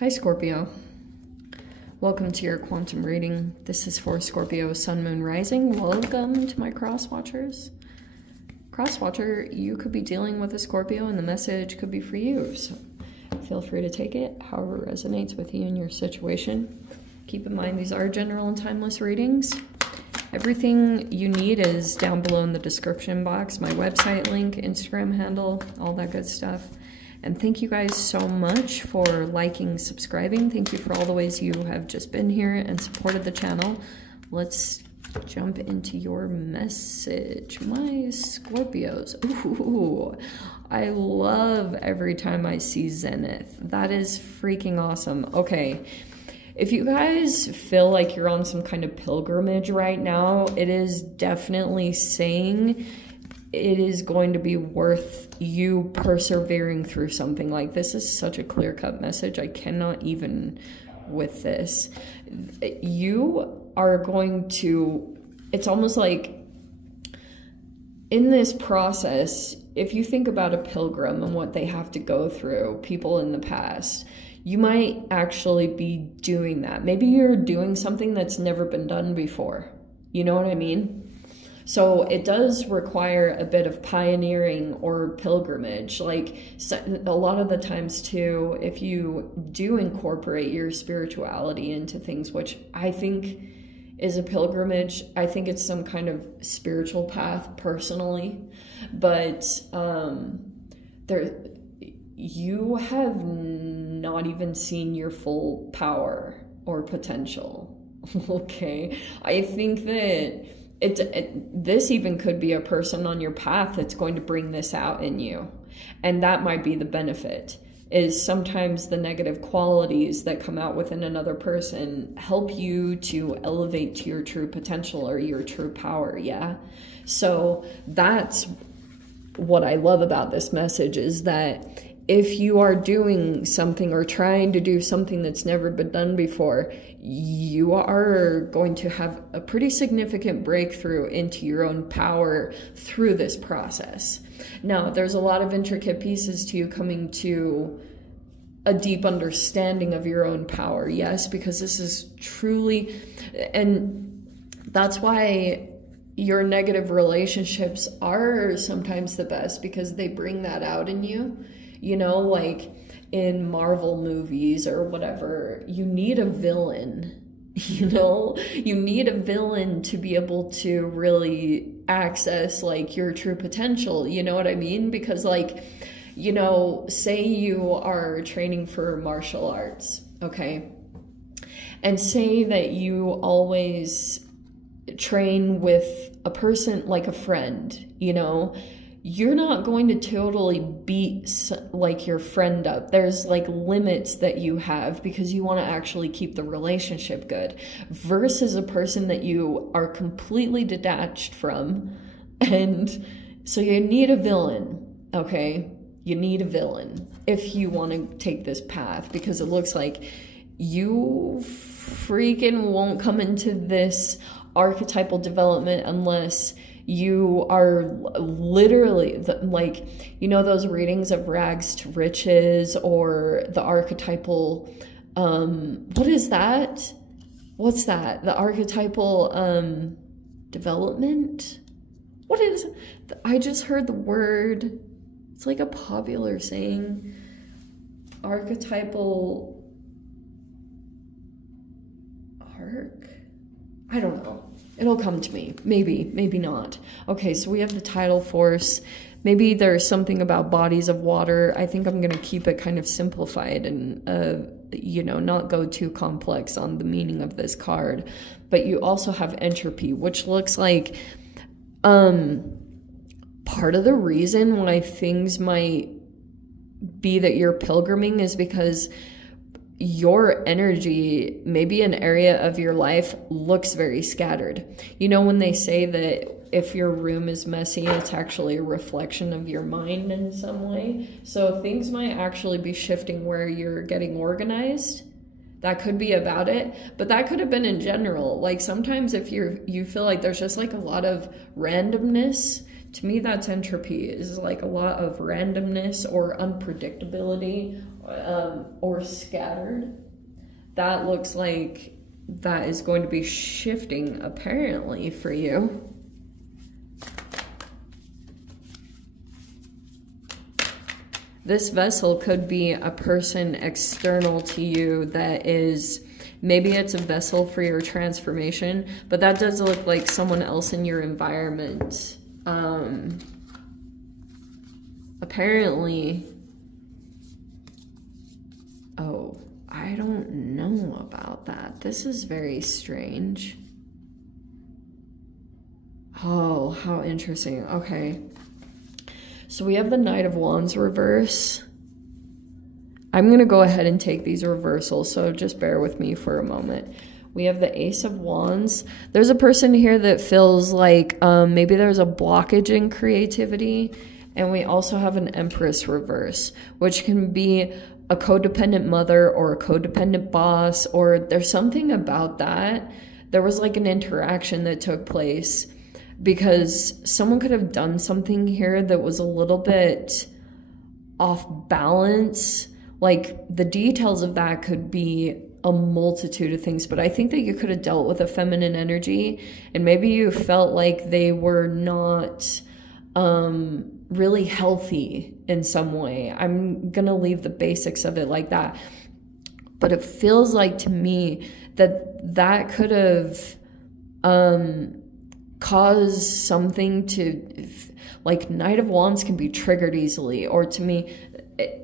Hi Scorpio, welcome to your quantum reading. This is for Scorpio Sun, Moon, Rising. Welcome to my cross watchers. Cross watcher, you could be dealing with a Scorpio and the message could be for you. So feel free to take it however it resonates with you and your situation. Keep in mind these are general and timeless readings. Everything you need is down below in the description box. My website link, Instagram handle, all that good stuff. And thank you guys so much for liking, subscribing. Thank you for all the ways you have just been here and supported the channel. Let's jump into your message. My Scorpios. Ooh, I love every time I see Zenith. That is freaking awesome. Okay. If you guys feel like you're on some kind of pilgrimage right now, it is definitely saying it is going to be worth you persevering through something. Like, this is such a clear-cut message. I cannot even with this. You are going to, it's almost like in this process, if you think about a pilgrim and what they have to go through, people in the past, you might actually be doing that. Maybe you're doing something that's never been done before. You know what I mean? So it does require a bit of pioneering or pilgrimage. Like, a lot of the times too, if you do incorporate your spirituality into things, which I think is a pilgrimage, I think it's some kind of spiritual path personally, but you have not even seen your full power or potential. Okay, I think that this even could be a person on your path that's going to bring this out in you. And that might be the benefit, is sometimes the negative qualities that come out within another person help you to elevate to your true potential or your true power, yeah? So that's what I love about this message, is that if you are doing something or trying to do something that's never been done before, you are going to have a pretty significant breakthrough into your own power through this process. Now, there's a lot of intricate pieces to you coming to a deep understanding of your own power, yes, because this is truly, and that's why your negative relationships are sometimes the best, because they bring that out in you. You know, like in Marvel movies or whatever, you need a villain, you know? You need a villain to be able to really access, like, your true potential, you know what I mean? Because, like, you know, say you are training for martial arts, okay? And say that you always train with a person, like a friend, you know? You're not going to totally beat like your friend up. There's like limits that you have because you want to actually keep the relationship good, versus a person that you are completely detached from. And so you need a villain, okay? You need a villain if you want to take this path, because it looks like you freaking won't come into this archetypal development unless you are literally, like, you know, those readings of rags to riches, or the archetypal, what is that? What's that? The archetypal development? What is, I just heard the word, it's like a popular saying, archetypal arc? I don't know. It'll come to me. Maybe, maybe not. Okay, so we have the tidal force. Maybe there's something about bodies of water. I think I'm going to keep it kind of simplified and, you know, not go too complex on the meaning of this card. But you also have entropy, which looks like part of the reason why things might be that you're pilgriming is because your energy, maybe an area of your life, looks very scattered. You know, when they say that if your room is messy, it's actually a reflection of your mind in some way. So things might actually be shifting where you're getting organized. That could be about it, but that could have been in general. Like, sometimes if you feel like there's just like a lot of randomness, to me that's entropy, is like a lot of randomness or unpredictability or scattered. That looks like that is going to be shifting apparently for you. This vessel could be a person external to you that is, maybe it's a vessel for your transformation, but that does look like someone else in your environment. Apparently, oh, I don't know about that. This is very strange. Oh, how interesting. Okay. So we have the Knight of Wands reverse. I'm going to go ahead and take these reversals, so just bear with me for a moment. We have the Ace of Wands. There's a person here that feels like maybe there's a blockage in creativity. And we also have an Empress reverse, which can be a codependent mother or a codependent boss, or there's something about that. There was like an interaction that took place because someone could have done something here that was a little bit off balance. Like the details of that could be a multitude of things, but I think that you could have dealt with a feminine energy, and maybe you felt like they were not really healthy in some way. I'm gonna leave the basics of it like that, but it feels like to me that that could have caused something to, like, Knight of Wands can be triggered easily, or to me,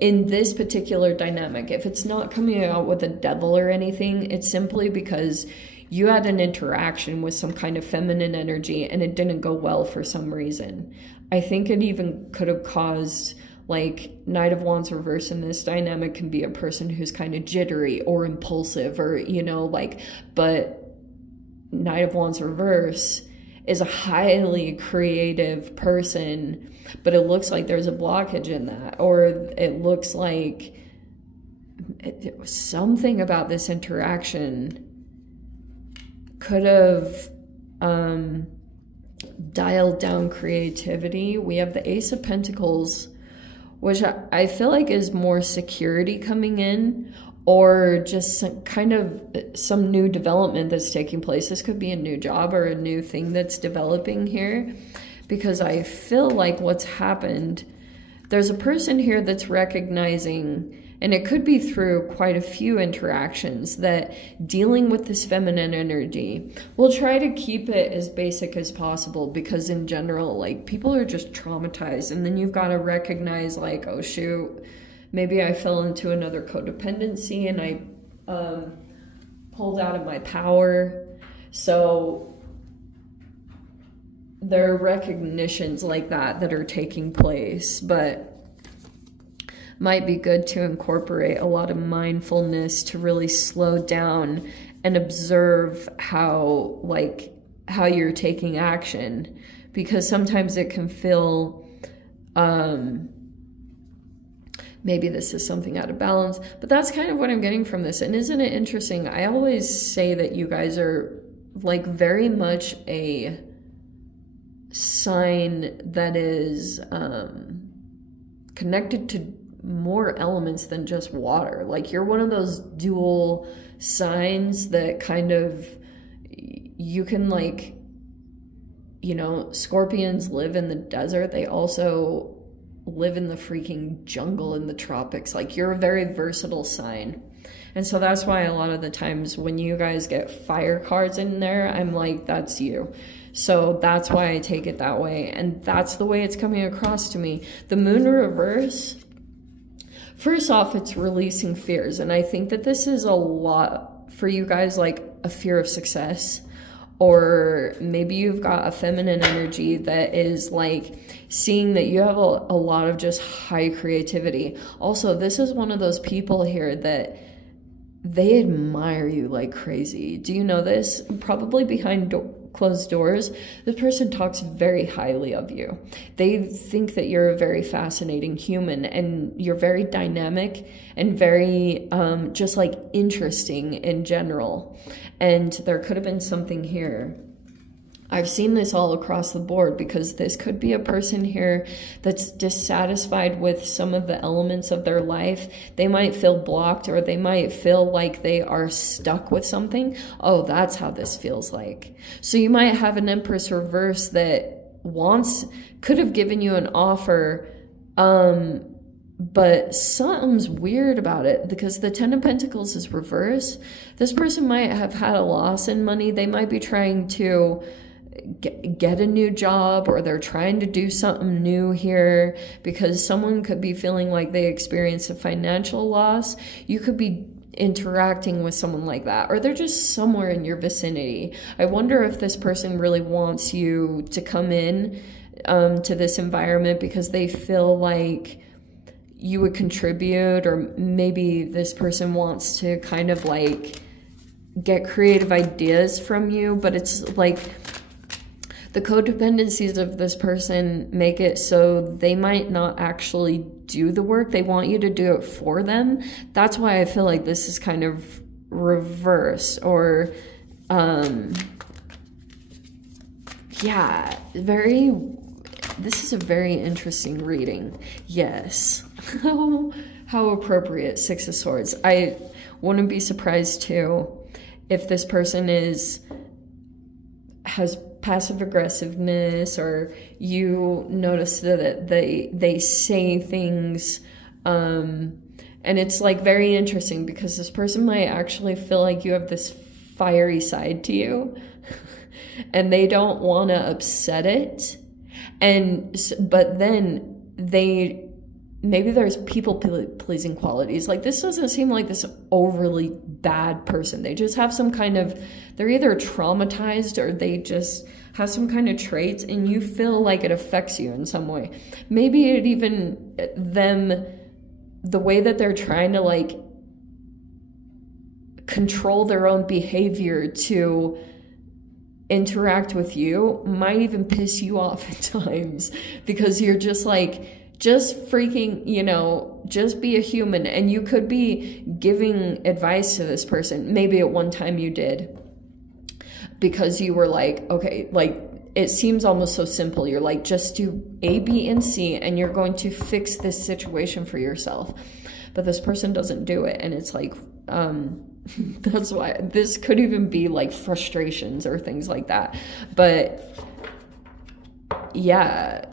in this particular dynamic, if it's not coming out with a devil or anything, it's simply because you had an interaction with some kind of feminine energy and it didn't go well for some reason. I think it even could have caused, like, Knight of Wands reverse in this dynamic can be a person who's kind of jittery or impulsive, or, you know, like, but Knight of Wands reverse is a highly creative person, but it looks like there's a blockage in that, or it looks like it was something about this interaction could have dialed down creativity. We have the Ace of Pentacles, which I feel like is more security coming in, or just some new development that's taking place. This could be a new job or a new thing that's developing here, because I feel like what's happened, there's a person here that's recognizing, and it could be through quite a few interactions, that dealing with this feminine energy, we'll try to keep it as basic as possible, because in general, like, people are just traumatized, and then you've got to recognize, like, oh shoot, maybe I fell into another codependency and I pulled out of my power. So there are recognitions like that are taking place, but might be good to incorporate a lot of mindfulness to really slow down and observe how you're taking action, because sometimes it can feel maybe this is something out of balance, but that's kind of what I'm getting from this. And isn't it interesting? I always say that you guys are, like, very much a sign that is connected to more elements than just water. Like, you're one of those dual signs that kind of, you can, like, you know, Scorpions live in the desert. They also live in the freaking jungle in the tropics. Like, you're a very versatile sign. And so that's why a lot of the times when you guys get fire cards in there, I'm like, that's you. So that's why I take it that way. And that's the way it's coming across to me. The Moon reverse, first off, it's releasing fears. And I think that this is a lot for you guys, like a fear of success. Or maybe you've got a feminine energy that is like seeing that you have a lot of just high creativity. Also, this is one of those people here that they admire you like crazy. Do you know this? Probably behind closed doors, this person talks very highly of you. They think that you're a very fascinating human, and you're very dynamic and very just like interesting in general. And there could have been something here I've seen this all across the board, because this could be a person here that's dissatisfied with some of the elements of their life. They might feel blocked, or they might feel like they are stuck with something. Oh, that's how this feels like. So you might have an Empress reverse that could have given you an offer, but something's weird about it, because the Ten of Pentacles is reverse. This person might have had a loss in money. They might be trying to get a new job, or they're trying to do something new here, because someone could be feeling like they experienced a financial loss. You could be interacting with someone like that, or they're just somewhere in your vicinity. I wonder if this person really wants you to come in to this environment because they feel like you would contribute, or maybe this person wants to kind of like get creative ideas from you, but it's like the codependencies of this person make it so they might not actually do the work. They want you to do it for them. That's why I feel like this is kind of reverse, or yeah, this is a very interesting reading. Yes. How appropriate, Six of Swords. I wouldn't be surprised too if this person has passive aggressiveness, or you notice that they say things, and it's like very interesting, because this person might actually feel like you have this fiery side to you and they don't want to upset it, but then maybe there's people-pleasing qualities. Like, this doesn't seem like this overly bad person. They just have some kind of, they're either traumatized, or they just have some kind of traits, and you feel like it affects you in some way. Maybe it even, the way that they're trying to like control their own behavior to interact with you might even piss you off at times, because you're just like, just freaking, just be a human. And you could be giving advice to this person. Maybe at one time you did, because you were like, okay, like, it seems almost so simple. You're like, just do A, B, and C, and you're going to fix this situation for yourself. But this person doesn't do it. And it's like, that's why this could even be like frustrations or things like that. But yeah.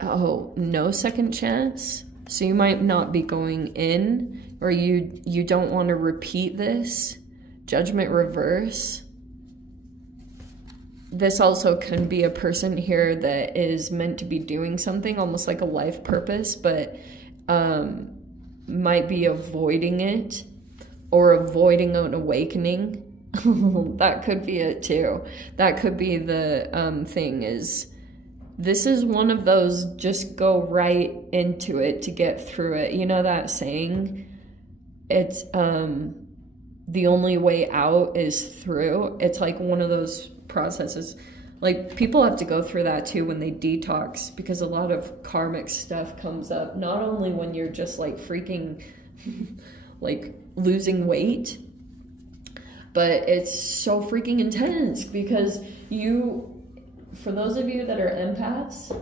Oh, no second chance. So you might not be going in, or you don't want to repeat this. Judgment reverse. This also can be a person here that is meant to be doing something, almost like a life purpose, but might be avoiding it, or avoiding an awakening. That could be it too. That could be the thing is, this is one of those just go right into it to get through it. You know that saying? It's the only way out is through. It's like one of those processes. Like, people have to go through that too when they detox, because a lot of karmic stuff comes up. Not only when you're just like freaking like losing weight, but it's so freaking intense, because for those of you that are empaths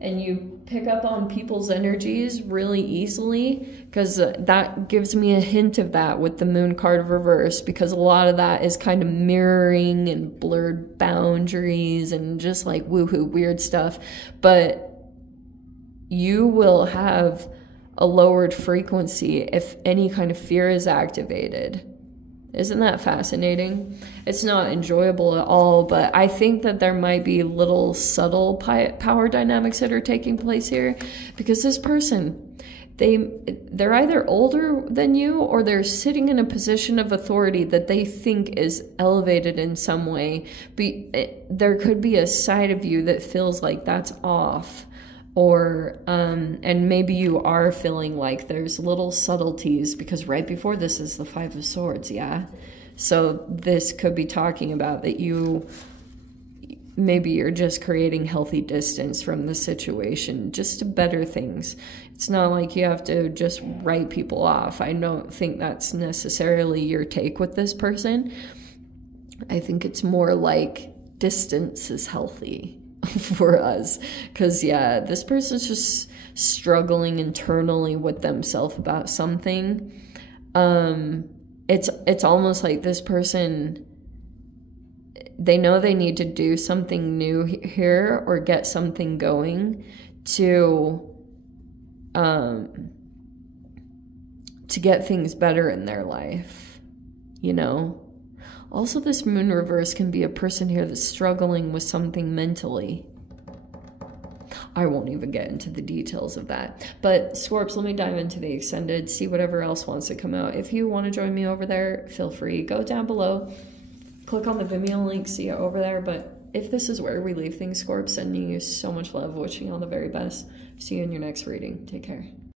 and you pick up on people's energies really easily, because that gives me a hint of that with the Moon card reverse, because a lot of that is kind of mirroring and blurred boundaries and just like woohoo weird stuff. But you will have a lowered frequency if any kind of fear is activated. Isn't that fascinating? It's not enjoyable at all, but I think that there might be little subtle power dynamics that are taking place here, because this person, they're either older than you, or they're sitting in a position of authority that they think is elevated in some way. There could be a side of you that feels like that's off. Or, and maybe you are feeling like there's little subtleties, because right before this is the Five of Swords, yeah? So this could be talking about that maybe you're just creating healthy distance from the situation, just to better things. It's not like you have to just write people off. I don't think that's necessarily your take with this person. I think it's more like distance is healthy for us. Because, yeah, this person's just struggling internally with themselves about something. It's almost like this person, they know they need to do something new here or get something going to get things better in their life, you know? Also, this moon reverse can be a person here that's struggling with something mentally. I won't even get into the details of that. But, Scorps, let me dive into the extended, see whatever else wants to come out. If you want to join me over there, feel free. Go down below. Click on the Vimeo link, see it over there. But if this is where we leave things, Scorps, sending you so much love, wishing you all the very best. See you in your next reading. Take care.